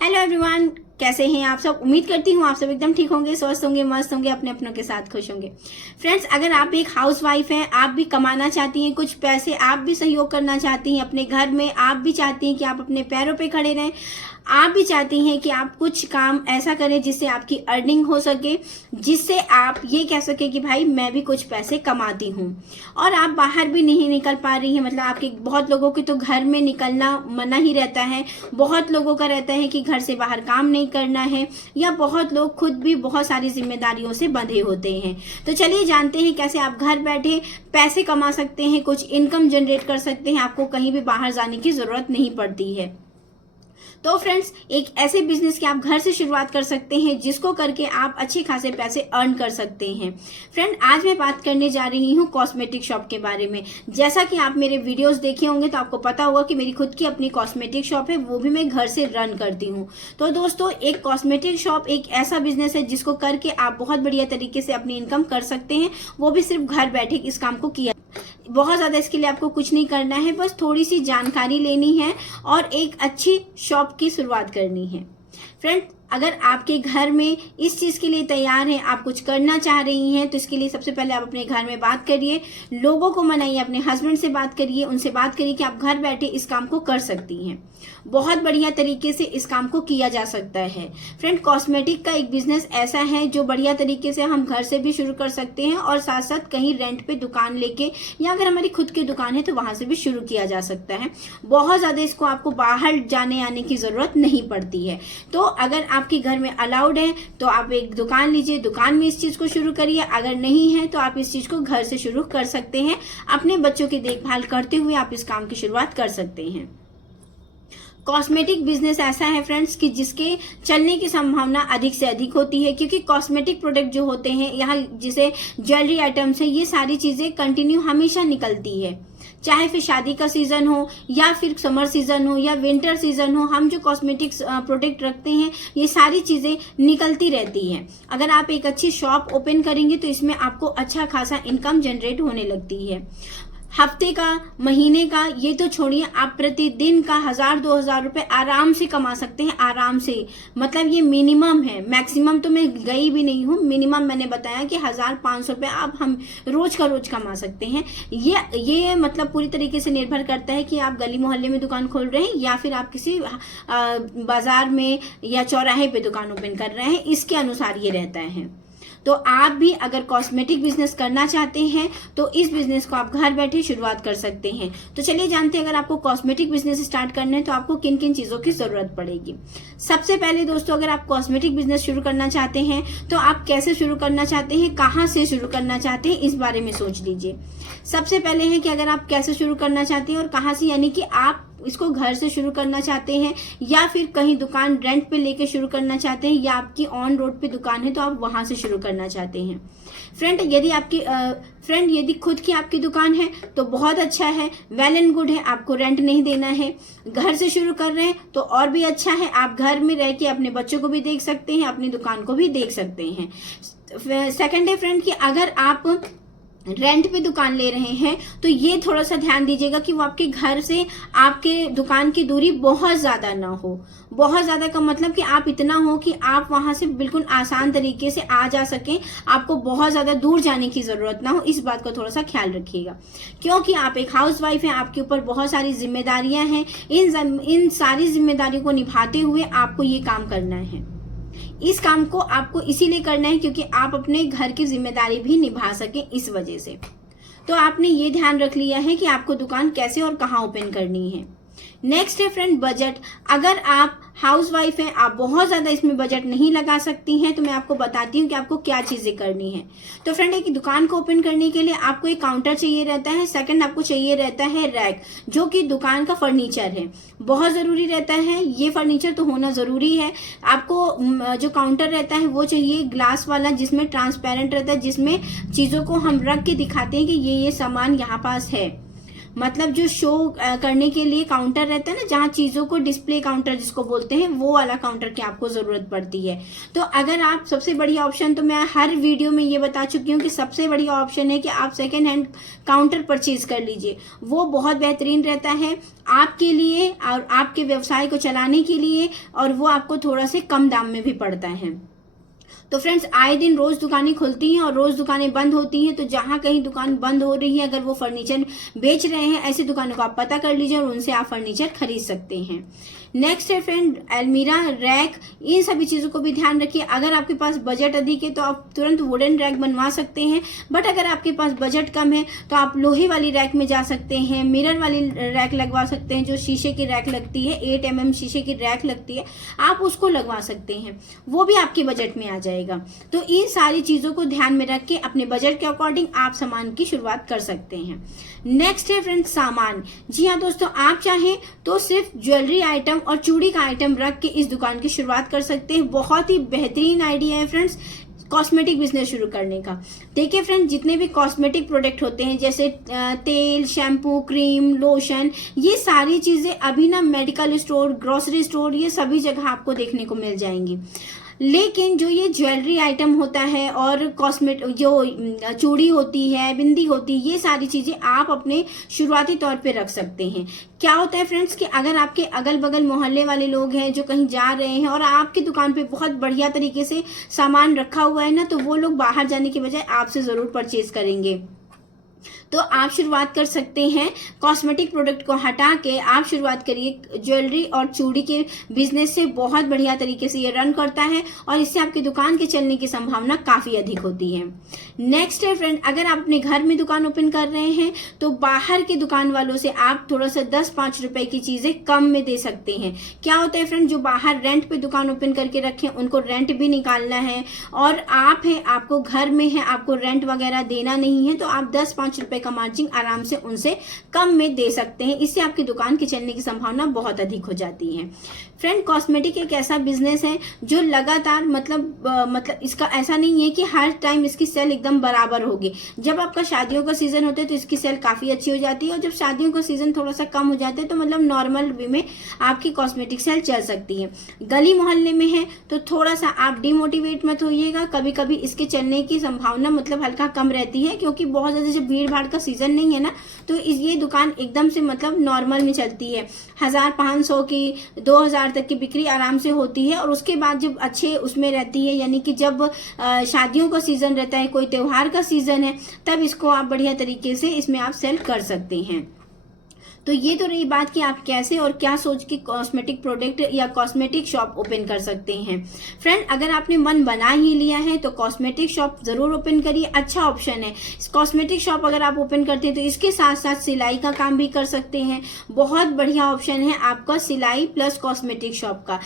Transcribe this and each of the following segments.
Hello everyone, कैसे हैं आप सब। उम्मीद करती हूँ आप सब एकदम ठीक होंगे, स्वस्थ होंगे, मस्त होंगे, अपने अपनों के साथ खुश होंगे। फ्रेंड्स, अगर आप एक हाउसवाइफ हैं, आप भी कमाना चाहती हैं कुछ पैसे, आप भी सहयोग करना चाहती हैं अपने घर में, आप भी चाहती हैं कि आप अपने पैरों पे खड़े रहें, आप भी चाहती हैं कि आप कुछ काम ऐसा करें जिससे आपकी अर्निंग हो सके, जिससे आप ये कह सके कि भाई मैं भी कुछ पैसे कमाती हूँ, और आप बाहर भी नहीं निकल पा रही हैं। मतलब आपके बहुत लोगों के तो घर में निकलना मना ही रहता है, बहुत लोगों का रहता है कि घर से बाहर काम नहीं करना है, या बहुत लोग खुद भी बहुत सारी जिम्मेदारियों से बंधे होते हैं। तो चलिए जानते हैं कैसे आप घर बैठे पैसे कमा सकते हैं, कुछ इनकम जनरेट कर सकते हैं, आपको कहीं भी बाहर जाने की जरूरत नहीं पड़ती है। तो फ्रेंड्स, एक ऐसे बिजनेस की आप घर से शुरुआत कर सकते हैं जिसको करके आप अच्छे खासे पैसे अर्न कर सकते हैं। फ्रेंड, आज मैं बात करने जा रही हूँ कॉस्मेटिक शॉप के बारे में। जैसा कि आप मेरे वीडियोस देखे होंगे तो आपको पता होगा कि मेरी खुद की अपनी कॉस्मेटिक शॉप है, वो भी मैं घर से रन करती हूँ। तो दोस्तों, एक कॉस्मेटिक शॉप एक ऐसा बिजनेस है जिसको करके आप बहुत बढ़िया तरीके से अपनी इनकम कर सकते हैं, वो भी सिर्फ घर बैठे इस काम को किया। बहुत ज़्यादा इसके लिए आपको कुछ नहीं करना है, बस थोड़ी सी जानकारी लेनी है और एक अच्छी शॉप की शुरुआत करनी है। फ्रेंड, अगर आपके घर में इस चीज़ के लिए तैयार हैं, आप कुछ करना चाह रही हैं, तो इसके लिए सबसे पहले आप अपने घर में बात करिए, लोगों को मनाइए, अपने हस्बैंड से बात करिए, उनसे बात करिए कि आप घर बैठे इस काम को कर सकती हैं। बहुत बढ़िया तरीके से इस काम को किया जा सकता है। फ्रेंड, कॉस्मेटिक का एक बिजनेस ऐसा है जो बढ़िया तरीके से हम घर से भी शुरू कर सकते हैं, और साथ साथ कहीं रेंट पे दुकान लेके, या अगर हमारी खुद की दुकान है तो वहां से भी शुरू किया जा सकता है। बहुत ज़्यादा इसको आपको बाहर जाने आने की ज़रूरत नहीं पड़ती है। तो अगर आपके घर में अलाउड है तो आप एक दुकान लीजिए, दुकान में इस चीज़ को शुरू करिए। अगर नहीं है तो आप इस चीज़ को घर से शुरू कर सकते हैं। अपने बच्चों की देखभाल करते हुए आप इस काम की शुरुआत कर सकते हैं। कॉस्मेटिक बिजनेस ऐसा है फ्रेंड्स कि जिसके चलने की संभावना अधिक से अधिक होती है, क्योंकि कॉस्मेटिक प्रोडक्ट जो होते हैं, यहाँ जिसे ज्वेलरी आइटम्स है, ये सारी चीज़ें कंटिन्यू हमेशा निकलती है। चाहे फिर शादी का सीजन हो, या फिर समर सीजन हो, या विंटर सीजन हो, हम जो कॉस्मेटिक्स प्रोडक्ट रखते हैं ये सारी चीज़ें निकलती रहती हैं। अगर आप एक अच्छी शॉप ओपन करेंगे तो इसमें आपको अच्छा खासा इनकम जनरेट होने लगती है। हफ्ते का, महीने का, ये तो छोड़िए, आप प्रतिदिन का 1000-2000 रुपए आराम से कमा सकते हैं, आराम से। मतलब ये मिनिमम है, मैक्सिमम तो मैं गई भी नहीं हूँ, मिनिमम मैंने बताया कि 1500 रुपए आप हम रोज का रोज कमा सकते हैं। ये मतलब पूरी तरीके से निर्भर करता है कि आप गली मोहल्ले में दुकान खोल रहे हैं या फिर आप किसी बाजार में या चौराहे पे दुकान ओपन कर रहे हैं, इसके अनुसार ये रहता है। तो आप भी अगर कॉस्मेटिक बिजनेस करना चाहते हैं तो इस बिजनेस को आप घर बैठे शुरुआत कर सकते हैं। तो चलिए जानते हैं, अगर आपको कॉस्मेटिक बिजनेस स्टार्ट करना है तो आपको किन किन चीज़ों की ज़रूरत पड़ेगी। सबसे पहले दोस्तों, अगर आप कॉस्मेटिक बिजनेस शुरू करना चाहते हैं तो आप कैसे शुरू करना चाहते हैं, कहाँ से शुरू करना चाहते हैं, इस बारे में सोच लीजिए। सबसे पहले है कि अगर आप कैसे शुरू करना चाहते हैं और कहाँ से, यानी कि आप इसको घर से शुरू करना चाहते हैं या फिर कहीं दुकान रेंट पे लेके शुरू करना चाहते हैं, या आपकी ऑन रोड पे दुकान है तो आप वहां से शुरू करना चाहते हैं। फ्रेंड, यदि खुद की आपकी दुकान है तो बहुत अच्छा है, वेल एंड गुड है, आपको रेंट नहीं देना है। घर से शुरू कर रहे हैं तो और भी अच्छा है, आप घर में रह के अपने बच्चों को भी देख सकते हैं, अपनी दुकान को भी देख सकते हैं। सेकंड है फ्रेंड कि अगर आप रेंट पे दुकान ले रहे हैं तो ये थोड़ा सा ध्यान दीजिएगा कि वो आपके घर से आपके दुकान की दूरी बहुत ज़्यादा ना हो। बहुत ज़्यादा का मतलब कि आप इतना हो कि आप वहां से बिल्कुल आसान तरीके से आ जा सकें, आपको बहुत ज़्यादा दूर जाने की ज़रूरत ना हो। इस बात का थोड़ा सा ख्याल रखिएगा, क्योंकि आप एक हाउसवाइफ हैं, आपके ऊपर बहुत सारी जिम्मेदारियां हैं। इन सारी जिम्मेदारियों को निभाते हुए आपको ये काम करना है। इस काम को आपको इसीलिए करना है क्योंकि आप अपने घर की जिम्मेदारी भी निभा सकें, इस वजह से। तो आपने ये ध्यान रख लिया है कि आपको दुकान कैसे और कहाँ ओपन करनी है। नेक्स्ट है फ्रेंड बजट। अगर आप हाउसवाइफ हैं, आप बहुत ज़्यादा इसमें बजट नहीं लगा सकती हैं, तो मैं आपको बताती हूँ कि आपको क्या चीज़ें करनी है। तो फ्रेंड, एक दुकान को ओपन करने के लिए आपको एक काउंटर चाहिए रहता है, सेकंड आपको चाहिए रहता है रैक, जो कि दुकान का फर्नीचर है, बहुत ज़रूरी रहता है। ये फर्नीचर तो होना ज़रूरी है। आपको जो काउंटर रहता है वो चाहिए ग्लास वाला, जिसमें ट्रांसपेरेंट रहता है, जिसमें चीज़ों को हम रख के दिखाते हैं कि ये सामान यहाँ पास है। मतलब जो शो करने के लिए काउंटर रहता है ना, जहाँ चीजों को डिस्प्ले काउंटर जिसको बोलते हैं, वो वाला काउंटर की आपको जरूरत पड़ती है। तो अगर आप सबसे बढ़िया ऑप्शन, तो मैं हर वीडियो में ये बता चुकी हूँ कि सबसे बढ़िया ऑप्शन है कि आप सेकेंड हैंड काउंटर परचेज कर लीजिए। वो बहुत बेहतरीन रहता है आपके लिए और आपके व्यवसाय को चलाने के लिए, और वो आपको थोड़ा से कम दाम में भी पड़ता है। तो फ्रेंड्स, आए दिन रोज दुकानें खुलती हैं और रोज दुकानें बंद होती हैं। तो जहां कहीं दुकान बंद हो रही है, अगर वो फर्नीचर बेच रहे हैं, ऐसी दुकानों को आप पता कर लीजिए और उनसे आप फर्नीचर खरीद सकते हैं। नेक्स्ट है फ्रेंड, अलमीरा, रैक, इन सभी चीजों को भी ध्यान रखिए। अगर आपके पास बजट अधिक है तो आप तुरंत वुडन रैक बनवा सकते हैं, बट अगर आपके पास बजट कम है तो आप लोहे वाली रैक में जा सकते हैं, मिरर वाली रैक लगवा सकते हैं, जो शीशे की रैक लगती है, 8 mm शीशे की रैक लगती है, आप उसको लगवा सकते हैं, वो भी आपके बजट में आ जाएगा। तो इन सारी चीजों को ध्यान में रख के अपने बजट के अकॉर्डिंग आप सामान की शुरुआत कर सकते हैं। नेक्स्ट है फ्रेंड्स, सामान। जी हाँ दोस्तों, आप चाहें तो सिर्फ ज्वेलरी आइटम और चूड़ी का आइटम रख के इस दुकान की शुरुआत कर सकते हैं। बहुत ही बेहतरीन आइडिया है फ्रेंड्स कॉस्मेटिक बिजनेस शुरू करने का। देखिए फ्रेंड, जितने भी कॉस्मेटिक प्रोडक्ट होते हैं, जैसे तेल, शैम्पू, क्रीम, लोशन, ये सारी चीजें अभी ना मेडिकल स्टोर, ग्रोसरी स्टोर, ये सभी जगह आपको देखने को मिल जाएंगी। लेकिन जो ये ज्वेलरी आइटम होता है और कॉस्मेटिक, जो चूड़ी होती है, बिंदी होती है, ये सारी चीजें आप अपने शुरुआती तौर पे रख सकते हैं। क्या होता है फ्रेंड्स कि अगर आपके अगल बगल मोहल्ले वाले लोग हैं जो कहीं जा रहे हैं और आपकी दुकान पे बहुत बढ़िया तरीके से सामान रखा हुआ है ना, तो वो लोग बाहर जाने के बजाय आपसे जरूर परचेज करेंगे। तो आप शुरुआत कर सकते हैं, कॉस्मेटिक प्रोडक्ट को हटा के आप शुरुआत करिए ज्वेलरी और चूड़ी के बिजनेस से। बहुत बढ़िया तरीके से ये रन करता है और इससे आपकी दुकान के चलने की संभावना काफी अधिक होती है। नेक्स्ट है फ्रेंड, अगर आप अपने घर में दुकान ओपन कर रहे हैं तो बाहर की दुकान वालों से आप थोड़ा सा 10-5 रुपए की चीजें कम में दे सकते हैं। क्या होता है फ्रेंड, जो बाहर रेंट पे दुकान ओपन करके रखे उनको रेंट भी निकालना है, और आप है, आपको घर में है, आपको रेंट वगैरह देना नहीं है, तो आप 10-5 रुपए का मार्जिन आराम से उनसे कम में दे सकते हैं। इससे आपकी दुकान के चलने की संभावना बहुत अधिक हो जाती है। फ्रेंड, कॉस्मेटिक एक ऐसा बिजनेस है जो लगातार मतलब इसका ऐसा नहीं है कि हर टाइम इसकी सेल एकदम बराबर होगी। जब आपका शादियों का सीजन होता है तो इसकी सेल काफी अच्छी हो जाती है, और जब शादियों का सीजन थोड़ा सा कम हो जाता है तो मतलब नॉर्मल वे में आपकी कॉस्मेटिक सेल चल सकती है। गली मोहल्ले में है तो थोड़ा सा आप डिमोटिवेट मत होइएगा, कभी कभी इसके चलने की संभावना मतलब हल्का कम रहती है, क्योंकि बहुत ज्यादा जब भीड़ भाड़ का सीजन नहीं है ना, तो ये दुकान एकदम से मतलब नॉर्मल में चलती है। 1500 की 2000 तक की बिक्री आराम से होती है, और उसके बाद जब अच्छे उसमें रहती है, यानी कि जब शादियों का सीजन रहता है, कोई त्योहार का सीजन है, तब इसको आप बढ़िया तरीके से इसमें आप सेल कर सकते हैं। तो ये तो रही बात कि आप कैसे और क्या सोच के कॉस्मेटिक प्रोडक्ट या कॉस्मेटिक शॉप ओपन कर सकते हैं। फ्रेंड, अगर आपने मन बना ही लिया है तो कॉस्मेटिक शॉप जरूर ओपन करिए, अच्छा ऑप्शन है। कॉस्मेटिक शॉप अगर आप ओपन करते हैं तो इसके साथ साथ सिलाई का काम भी कर सकते हैं। बहुत बढ़िया ऑप्शन है आपका सिलाई प्लस कॉस्मेटिक शॉप का।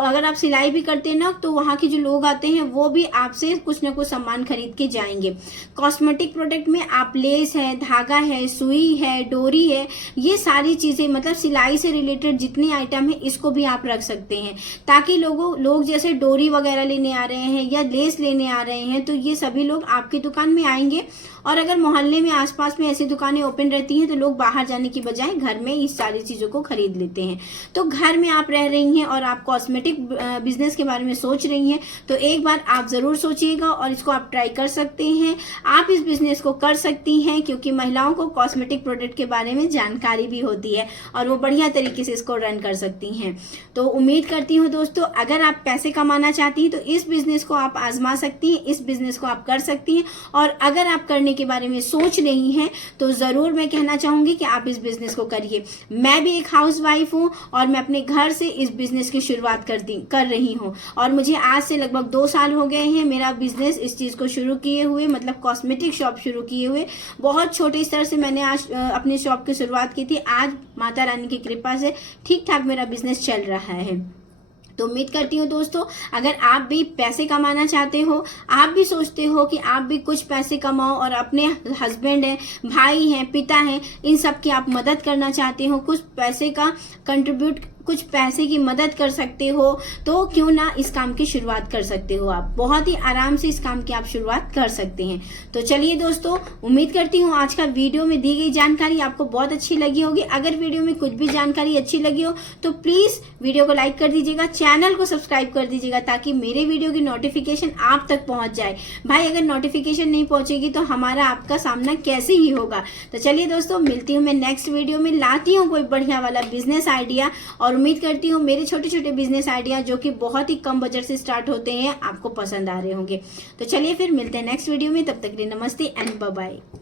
अगर आप सिलाई भी करते हैं ना, तो वहाँ के जो लोग आते हैं वो भी आपसे कुछ ना कुछ सामान खरीद के जाएंगे। कॉस्मेटिक प्रोडक्ट में आप लेस है, धागा है, सुई है, डोरी है, ये सारी चीजें मतलब सिलाई से रिलेटेड जितनी आइटम है इसको भी आप रख सकते हैं, ताकि लोग जैसे डोरी वगैरह लेने आ रहे हैं या लेस लेने आ रहे हैं तो ये सभी लोग आपकी दुकान में आएंगे। और अगर मोहल्ले में आसपास में ऐसी दुकानें ओपन रहती हैं तो लोग बाहर जाने की बजाय घर में इस सारी चीजों को खरीद लेते हैं। तो घर में आप रह रही हैं और आप कॉस्मेटिक बिजनेस के बारे में सोच रही हैं, तो एक बार आप जरूर सोचिएगा और इसको आप ट्राई कर सकते हैं। आप इस बिजनेस को कर सकती हैं, क्योंकि महिलाओं को कॉस्मेटिक प्रोडक्ट के बारे में जानकारी भी होती है और वो बढ़िया तरीके से इसको रन कर सकती हैं। तो उम्मीद करती हूँ दोस्तों, अगर आप पैसे कमाना चाहती हैं तो इस बिजनेस को आप आजमा सकती हैं, इस बिजनेस को आप कर सकती हैं। और अगर आप करने के बारे में सोच रही हैं तो जरूर मैं कहना चाहूंगी कि आप इस बिजनेस को करिए। मैं भी एक हाउसवाइफ हूं और मैं अपने घर से इस बिजनेस की शुरुआत कर रही हूं, और मुझे आज से लगभग 2 साल हो गए हैं मेरा बिजनेस इस चीज को शुरू किए हुए, मतलब कॉस्मेटिक शॉप शुरू किए हुए। बहुत छोटे स्तर से मैंने आज अपने शॉप की शुरुआत की थी। आज माता रानी की कृपा से ठीक ठाक मेरा बिजनेस चल रहा है। तो उम्मीद करती हूँ दोस्तों, अगर आप भी पैसे कमाना चाहते हो, आप भी सोचते हो कि आप भी कुछ पैसे कमाओ और अपने हस्बैंड हैं, भाई हैं, पिता हैं, इन सब की आप मदद करना चाहते हो, कुछ पैसे का कंट्रीब्यूट कुछ पैसे की मदद कर सकते हो तो क्यों ना इस काम की शुरुआत कर सकते हो। आप बहुत ही आराम से इस काम की आप शुरुआत कर सकते हैं। तो चलिए दोस्तों, उम्मीद करती हूँ आज का वीडियो में दी गई जानकारी आपको बहुत अच्छी लगी होगी। अगर वीडियो में कुछ भी जानकारी अच्छी लगी हो तो प्लीज वीडियो को लाइक कर दीजिएगा, चैनल को सब्सक्राइब कर दीजिएगा ताकि मेरे वीडियो की नोटिफिकेशन आप तक पहुंच जाए। भाई अगर नोटिफिकेशन नहीं पहुंचेगी तो हमारा आपका सामना कैसे ही होगा। तो चलिए दोस्तों, मिलती हूँ मैं नेक्स्ट वीडियो में, लाती हूँ कोई बढ़िया वाला बिजनेस आइडिया। और उम्मीद करती हूँ मेरे छोटे छोटे बिजनेस आइडिया जो कि बहुत ही कम बजट से स्टार्ट होते हैं आपको पसंद आ रहे होंगे। तो चलिए फिर मिलते हैं नेक्स्ट वीडियो में, तब तक के लिए नमस्ते एंड बाय बाय।